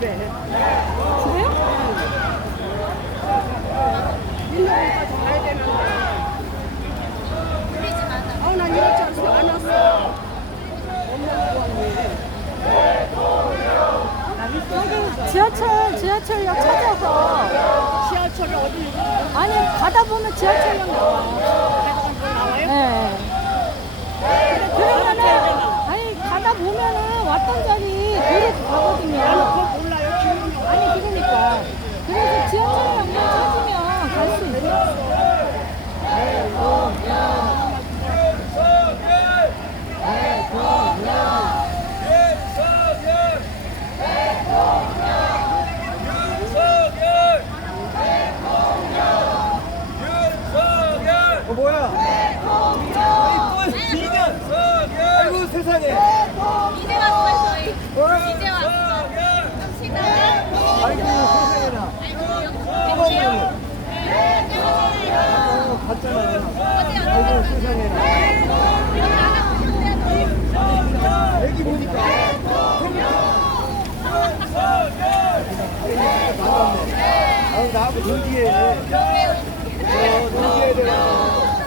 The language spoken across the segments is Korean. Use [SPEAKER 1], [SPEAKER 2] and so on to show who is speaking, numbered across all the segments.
[SPEAKER 1] 집에.
[SPEAKER 2] 집에요?
[SPEAKER 1] 민노까지 가야 되는데. 아, 난 이럴 줄 알았어. 안 왔어. 엄마
[SPEAKER 2] 지하철, 지하철역 찾아서.
[SPEAKER 1] 지하철을 어디
[SPEAKER 2] 아니, 가다 보면 지하철역 나와요.
[SPEAKER 1] 가다가 나와요?
[SPEAKER 2] 네. 그러면은, 아니, 가다 보면은 왔던 자리 도로 가거든요.
[SPEAKER 1] 나는 그거 몰라요. 기운이 없어.
[SPEAKER 2] 아니, 그러니까. 그래서 지하철역만 찾으면 갈 수 있어요.
[SPEAKER 3] 어 뭐야? 이년 아이고 세상에.
[SPEAKER 4] 이제 왔어요 저희 이제 왔어 갑시다
[SPEAKER 3] 아이고 세상에나.
[SPEAKER 4] 아이고
[SPEAKER 3] 어 갔잖아. 아이고 세상에나. 애기 보니까. 아 나하고 동기에. 어 동기에 대한.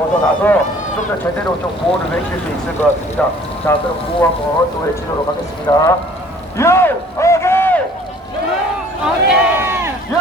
[SPEAKER 3] 벗어나서 좀 더 제대로 좀 구호를 외칠 수 있을 것 같습니다. 자, 그럼 구호 한번 또 외치도록 하겠습니다. 유, 어게! 유, 어게! 유,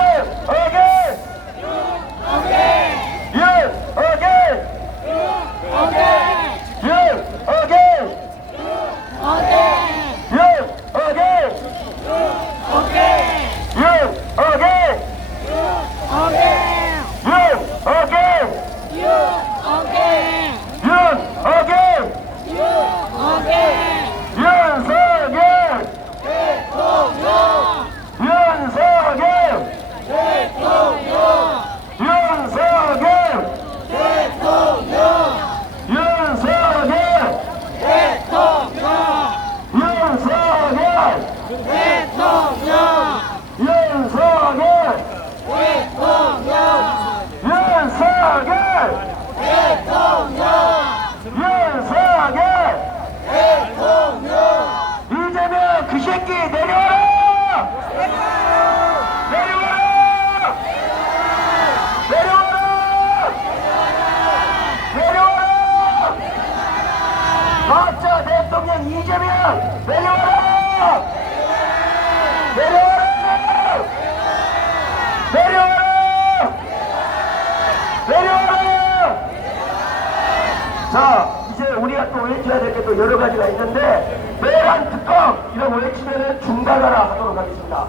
[SPEAKER 3] 자, 이제 우리 우리가 또 외쳐야 될 게 또 여러 가지가 있는데 내란 특검 이라고 외치면은 중단하라 하도록 하겠습니다.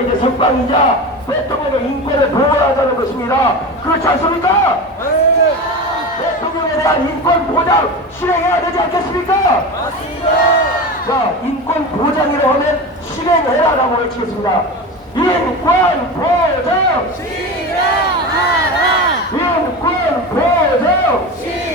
[SPEAKER 3] 이제 석방이자 대통령의 인권을 보호하자는 것입니다. 그렇지 않습니까? 대통령에 대한 인권 보장 실행해야 되지 않겠습니까? 맞습니다. 자, 인권 보장이라고 하면 실행해라라고 외치겠습니다. 인권 보장! 인권 보장! 인권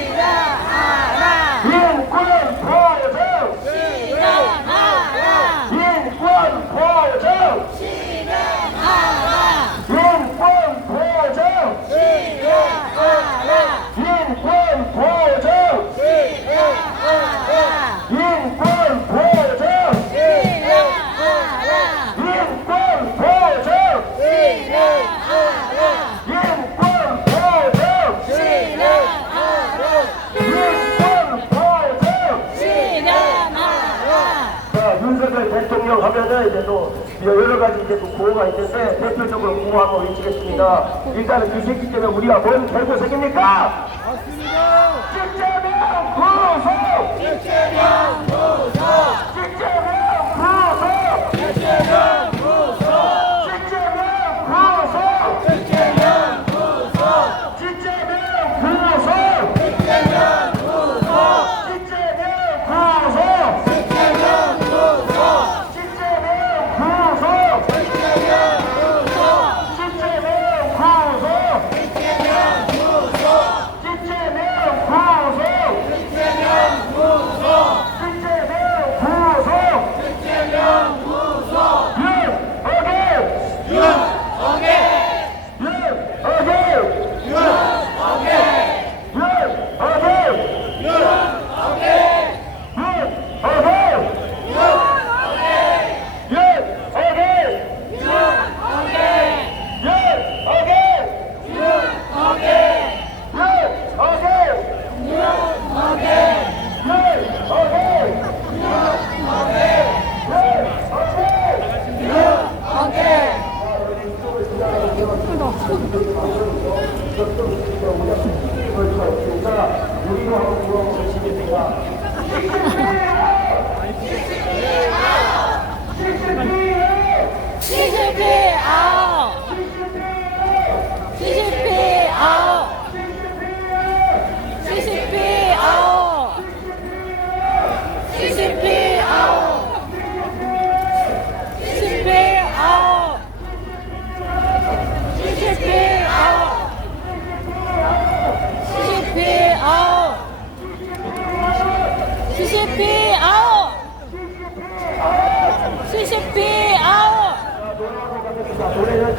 [SPEAKER 3] 여러 가지 이제 또 구호가 있는데 대표적으로 구호 한번 외치겠습니다. 일단은 이 새끼 때문에 우리가 뭔 결고색입니까? 맞습니다.
[SPEAKER 2] 1 0 구호! 1 0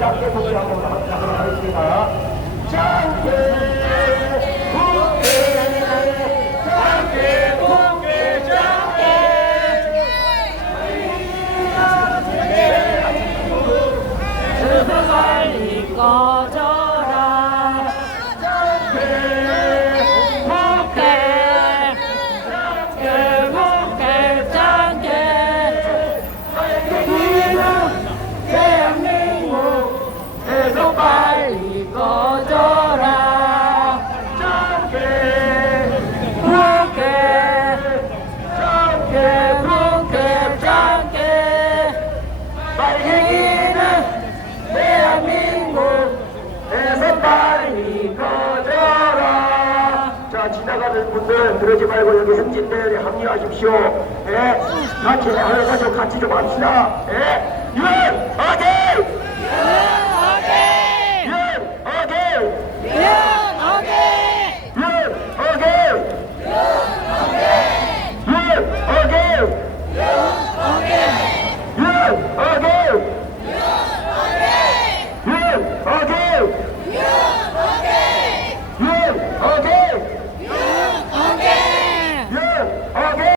[SPEAKER 2] じゃんけんこちらの方が入ってか
[SPEAKER 3] じゃんけん 분들 그러지 말고 여기 행진대회에 합류하십시오. 예? 같이 해가지고 같이 좀 합시다. 예? 예?